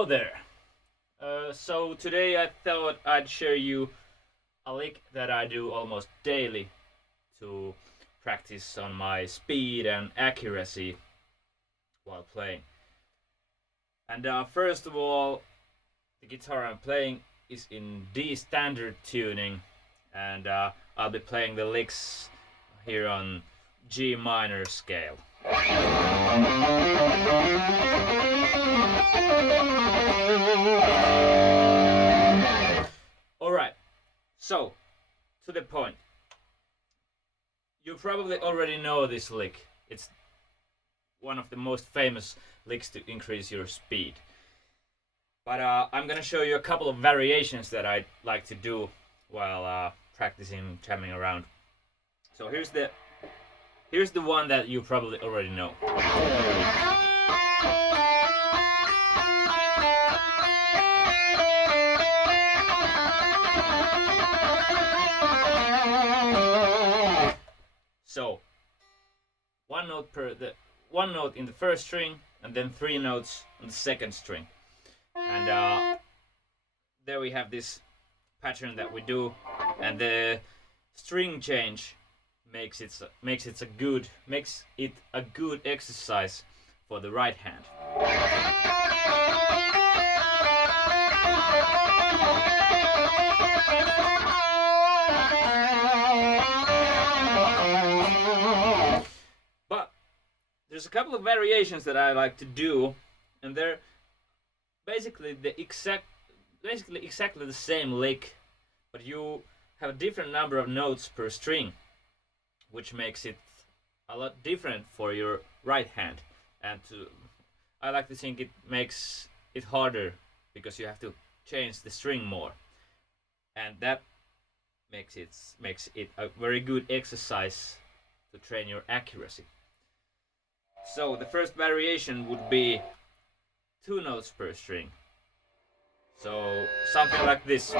Hello there. So today I thought I'd share you a lick that I do almost daily to practice on my speed and accuracy while playing. And first of all, the guitar I'm playing is in D standard tuning, and I'll be playing the licks here on G minor scale. Alright, so to the point. You probably already know this lick. It's one of the most famous licks to increase your speed. But I'm gonna show you a couple of variations that I like to do while practicing jamming around. So here's the one that you probably already know. So one note in the first string, and then 3 notes on the second string, and there we have this pattern that we do, and the string change makes it a good exercise for the right hand. But there's a couple of variations that I like to do, and they're basically exactly the same lick, but you have a different number of notes per string, which makes it a lot different for your right hand. And I like to think it makes it harder because you have to change the string more, and that makes it a very good exercise to train your accuracy. So the first variation would be 2 notes per string. So something like this.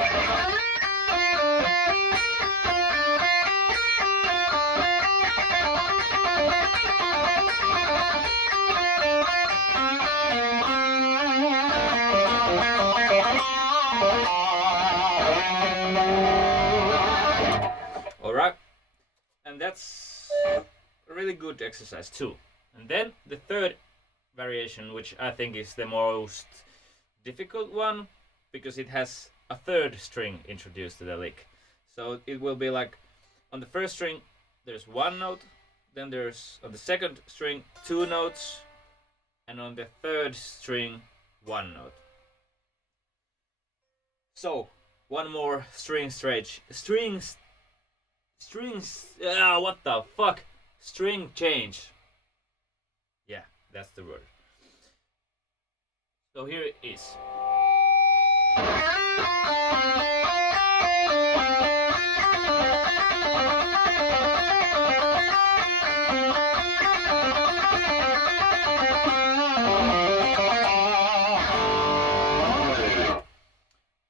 Alright, and that's a really good exercise too. And then the third variation, which I think is the most difficult one, because it has a third string introduced to the lick. So it will be like, on the first string there's 1 note, then there's on the second string 2 notes, and on the third string 1 note. So one more what the fuck? String change. Yeah, that's the word. So here it is.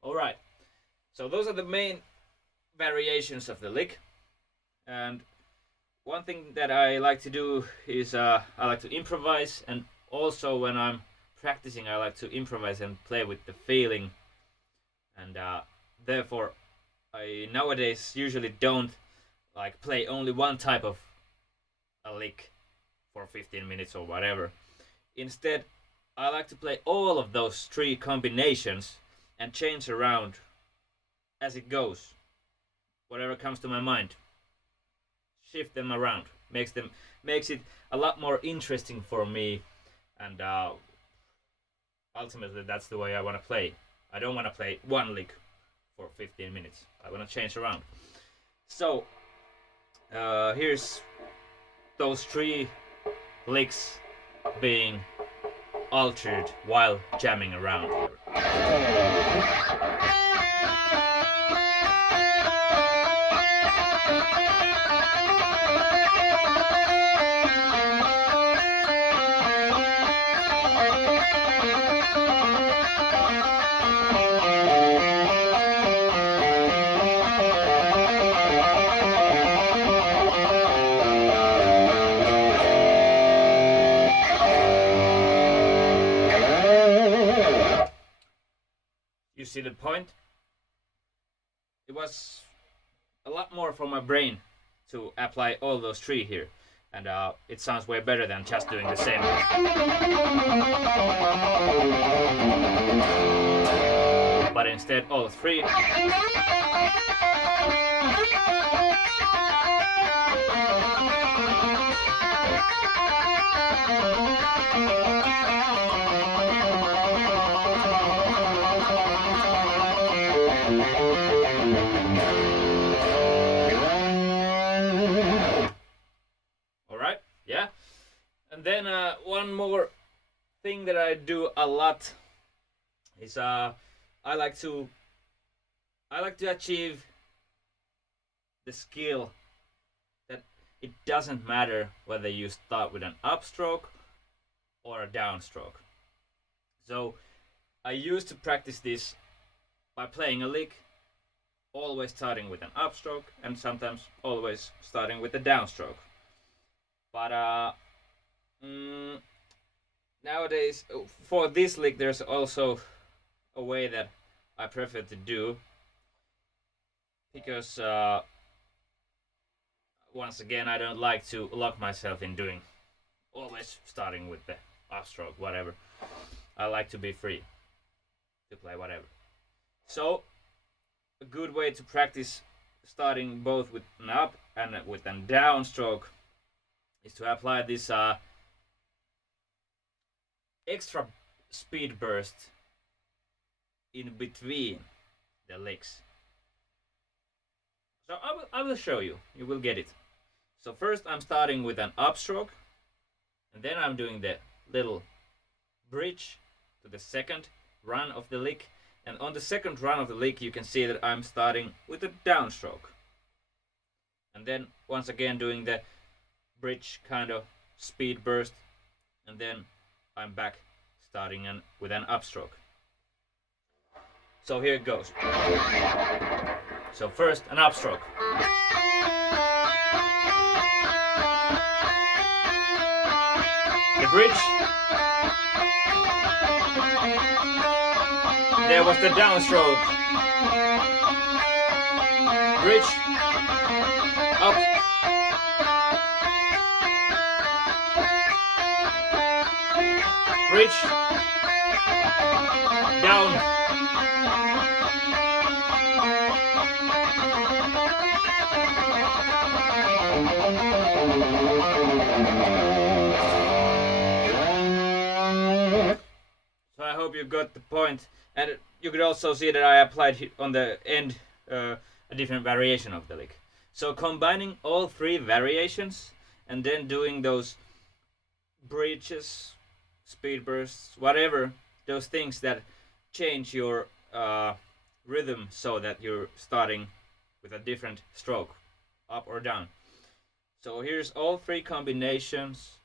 Alright, so those are the main variations of the lick. And one thing that I like to do is I like to improvise, and also when I'm practicing I like to improvise and play with the feeling, and therefore I nowadays usually don't like play only one type of a lick for 15 minutes or whatever. Instead I like to play all of those 3 combinations and change around as it goes, whatever comes to my mind. Shift them around, makes it a lot more interesting for me, and ultimately that's the way I want to play. I don't want to play one lick for 15 minutes. I want to change around. So here's those 3 licks being altered while jamming around. point, it was a lot more for my brain to apply all those three here, and it sounds way better than just doing the same. But instead all three. Alright, yeah. And then one more thing that I do a lot is I like to achieve the skill that it doesn't matter whether you start with an upstroke or a downstroke. So I used to practice this by playing a lick, always starting with an upstroke and sometimes always starting with a downstroke. But nowadays for this lick there's also a way that I prefer to do, because once again I don't like to lock myself in doing always starting with the upstroke, whatever. I like to be free to play whatever. So a good way to practice starting both with an up and with a downstroke is to apply this extra speed burst in between the licks. So I will show you. You will get it. So first I'm starting with an upstroke, and then I'm doing the little bridge to the second run of the lick. And on the second run of the lick you can see that I'm starting with a downstroke. And then once again doing the bridge kind of speed burst, and then I'm back starting with an upstroke. So here it goes. So first an upstroke. The bridge. There was the downstroke. Bridge. Up. Bridge. Down. So I hope you got the point, and you could also see that I applied on the end a different variation of the lick. So combining all three variations and then doing those bridges, speed bursts, whatever, those things that change your rhythm so that you're starting with a different stroke, up or down. So here's all three combinations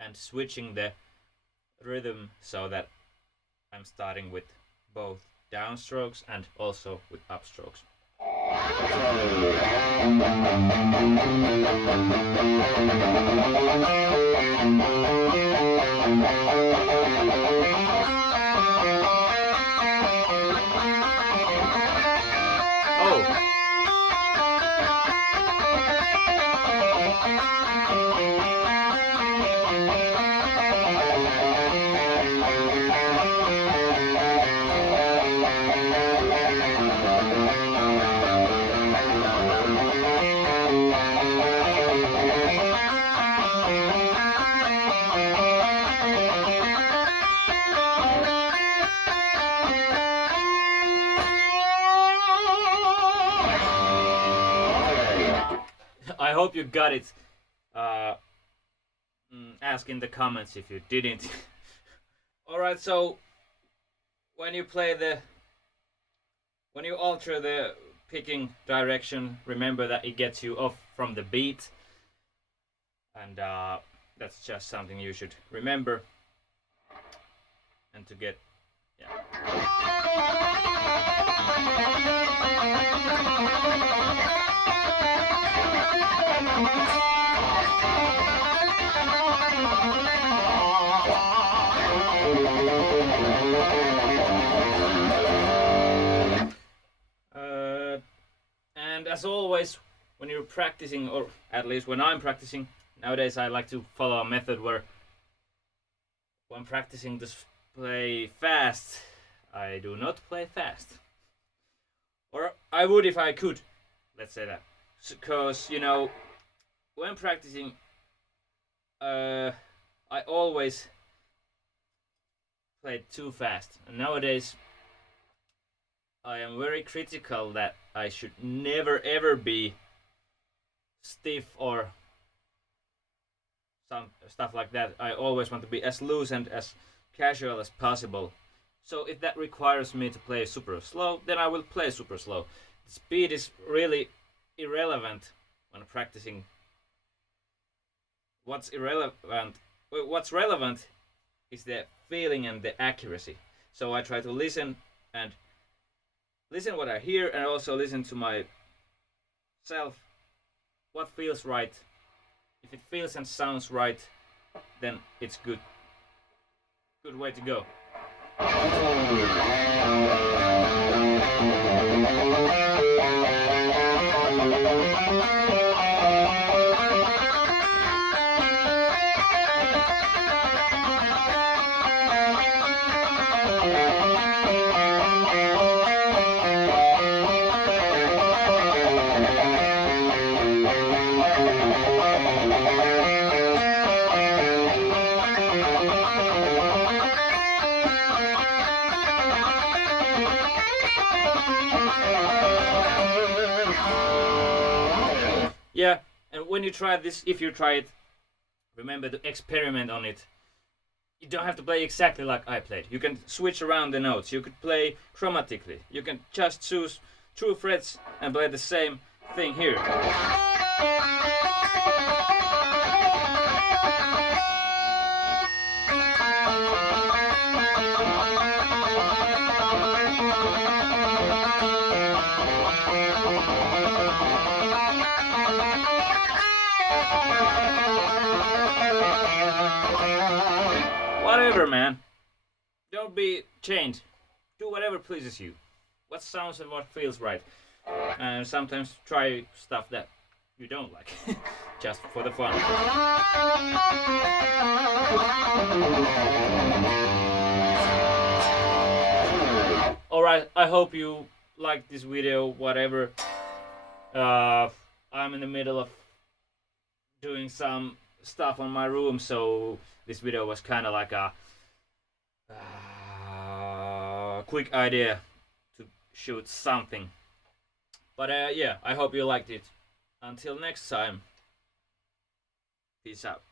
and switching the rhythm so that I'm starting with both downstrokes and also with upstrokes. I hope you got it. Ask in the comments if you didn't. Alright, so when you alter the picking direction, remember that it gets you off from the beat, and that's just something you should remember and to get, yeah. And as always, when you're practicing, or at least when I'm practicing, nowadays I like to follow a method where when practicing to play fast, I do not play fast. Or I would if I could, let's say that. Because, you know, when practicing, I always played too fast. And nowadays, I am very critical that I should never ever be stiff or some stuff like that. I always want to be as loose and as casual as possible. So if that requires me to play super slow, then I will play super slow. The speed is really irrelevant when practicing. What's relevant is the feeling and the accuracy. So I try to listen what I hear, and also listen to myself, what feels right. If it feels and sounds right, then it's good way to go. Yeah, and when you try this, if you try it, remember to experiment on it. You don't have to play exactly like I played. You can switch around the notes. You could play chromatically. You can just choose 2 frets and play the same thing here. Whatever, man. Don't be chained. Do whatever pleases you. What sounds and what feels right. And sometimes try stuff that you don't like. Just for the fun. Alright, I hope you liked this video, whatever. I'm in the middle of doing some stuff on my room, so this video was kind of like a quick idea to shoot something. But yeah, I hope you liked it. Until next time, peace out.